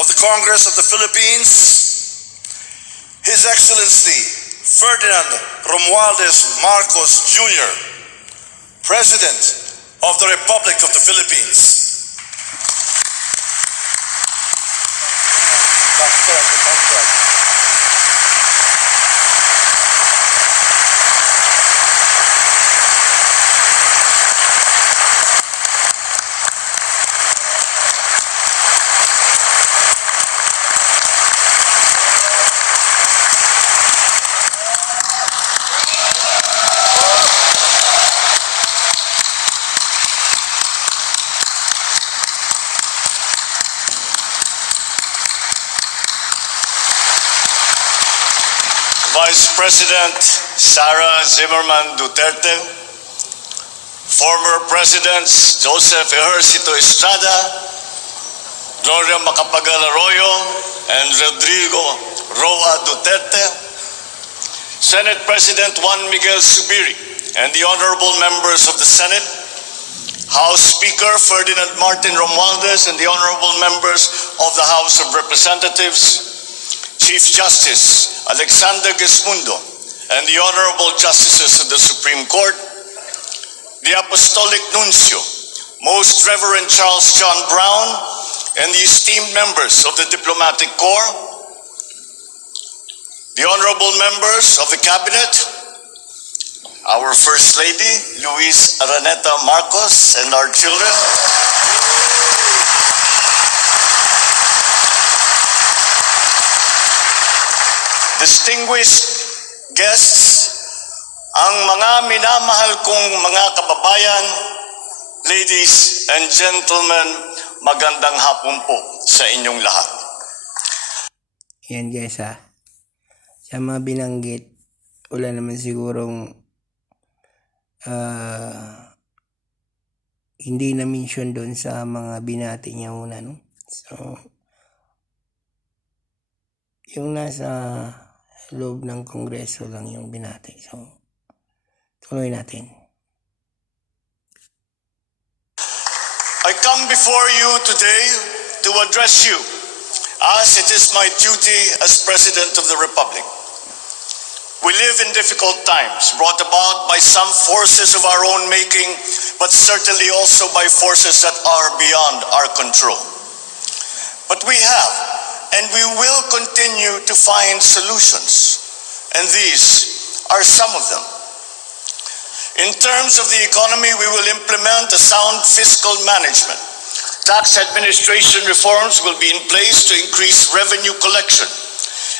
of the Congress of the Philippines, His Excellency Ferdinand Romualdez Marcos Jr., President of the Republic of the Philippines. Vice President Sara Zimmerman Duterte, former Presidents Joseph Ejercito Estrada, Gloria Macapagal Arroyo, and Rodrigo Roa Duterte, Senate President Juan Miguel Zubiri, and the honorable members of the Senate, House Speaker Ferdinand Martin Romualdez, and the honorable members of the House of Representatives, Chief Justice Alexander Gesmundo, and the Honorable Justices of the Supreme Court, the Apostolic Nuncio, Most Reverend Charles John Brown, and the esteemed members of the Diplomatic Corps, the honorable members of the Cabinet, our First Lady, Luis Araneta Marcos, and our children, distinguished guests, ang mga minamahal kong mga kababayan, ladies and gentlemen, magandang hapon po sa inyong lahat. Yan guys ha. Sa mga binanggit, wala naman sigurong hindi na-mention doon sa mga binati niya una, no? So, yung nasa loob ng Kongreso lang yung binati. So, tuloy natin. I come before you today to address you as it is my duty as President of the Republic. We live in difficult times brought about by some forces of our own making, but certainly also by forces that are beyond our control. But we have and we will continue to find solutions, and these are some of them. In terms of the economy, we will implement a sound fiscal management. Tax administration reforms will be in place to increase revenue collection.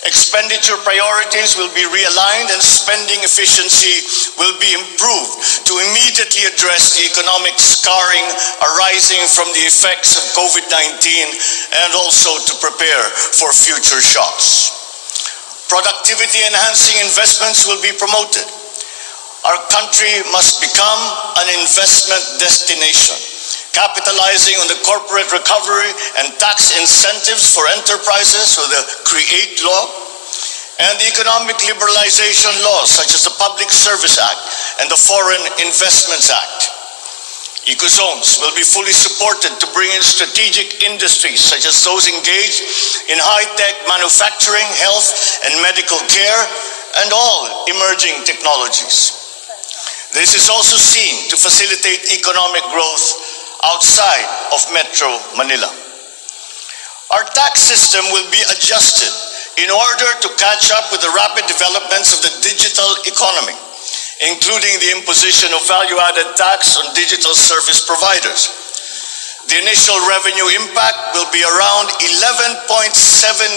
Expenditure priorities will be realigned and spending efficiency will be improved to immediately address the economic scarring arising from the effects of COVID-19 and also to prepare for future shocks. Productivity-enhancing investments will be promoted. Our country must become an investment destination, capitalizing on the corporate recovery and tax incentives for enterprises with the CREATE law and the economic liberalization laws such as the Public Service Act and the Foreign Investments Act. Ecozones will be fully supported to bring in strategic industries such as those engaged in high-tech manufacturing, health and medical care, and all emerging technologies. This is also seen to facilitate economic growth outside of Metro Manila. Our tax system will be adjusted in order to catch up with the rapid developments of the digital economy, including the imposition of value-added tax on digital service providers. The initial revenue impact will be around 11.7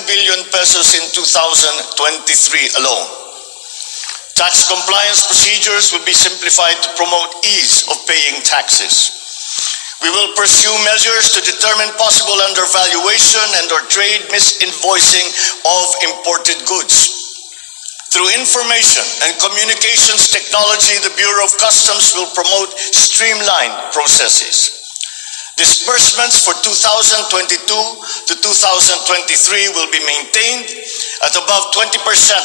billion pesos in 2023 alone. Tax compliance procedures will be simplified to promote ease of paying taxes. We will pursue measures to determine possible undervaluation and or trade misinvoicing of imported goods. Through information and communications technology, the Bureau of Customs will promote streamlined processes. Disbursements for 2022 to 2023 will be maintained at above 20%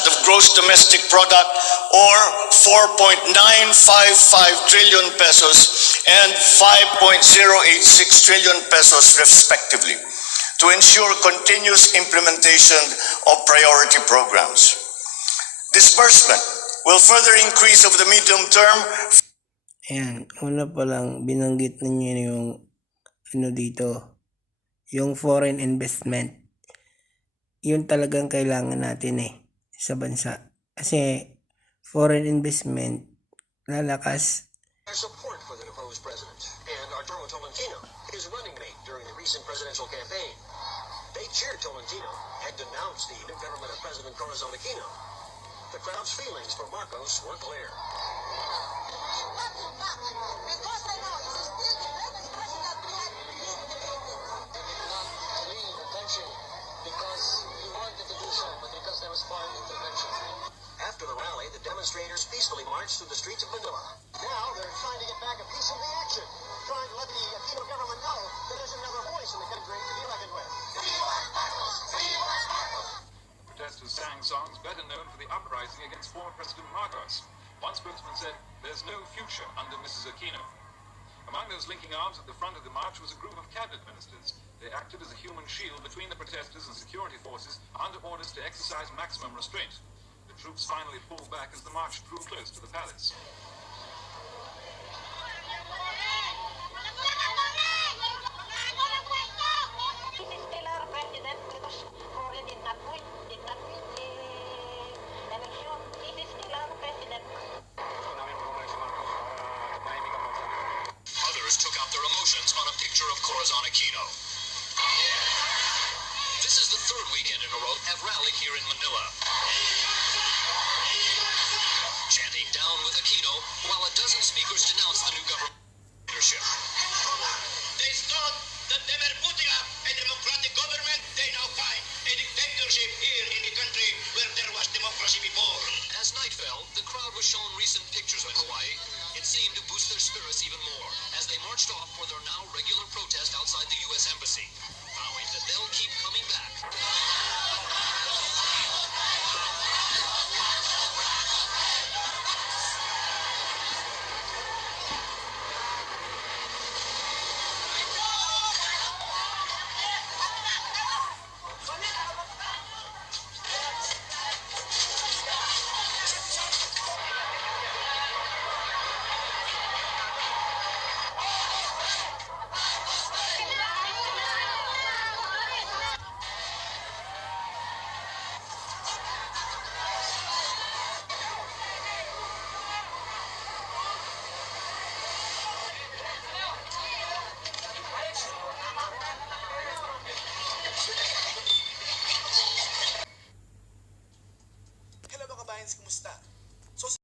of gross domestic product or 4.955 trillion pesos and 5.086 trillion pesos respectively. to ensure continuous implementation of priority programs. Disbursement will further increase over the medium term. Ayan, una pa lang binanggit ninyo yung dito, yung foreign investment. Yun talagang kailangan natin sa bansa. Kasi foreign investment lalakas. Support for the deposed president and Arturo Tolentino, his running mate during the recent presidential campaign. They cheered Tolentino and denounced the new government of President Corazon Aquino. The crowd's feelings for Marcos were clear. After the rally, the demonstrators peacefully marched through the streets of Manila. Now they're trying to get back a piece of the action, trying to let the Aquino government know that there's another voice in the country to be reckoned with. Protesters sang songs better known for the uprising against former President Marcos. One spokesman said, "There's no future under Mrs. Aquino." Among those linking arms at the front of the march was a group of cabinet ministers. They acted as a human shield between the protesters and security forces under orders to exercise maximum restraint. The troops finally pulled back as the march drew close to the palace. Others took out their emotions on a picture of Corazon Aquino. This is the third weekend in a row have rallied here in Manila, chanting "Down with Aquino," while a dozen speakers denounced the new government leadership. They thought that they were putting up a democratic government. They now find a dictatorship here in the country where there was democracy before. As night fell, the crowd was shown recent pictures of Hawaii. It seemed to boost their spirits even more as they marched off for their now regular protest outside the U.S. Embassy, vowing that they'll keep coming back. Hello mga kabayans, kumusta?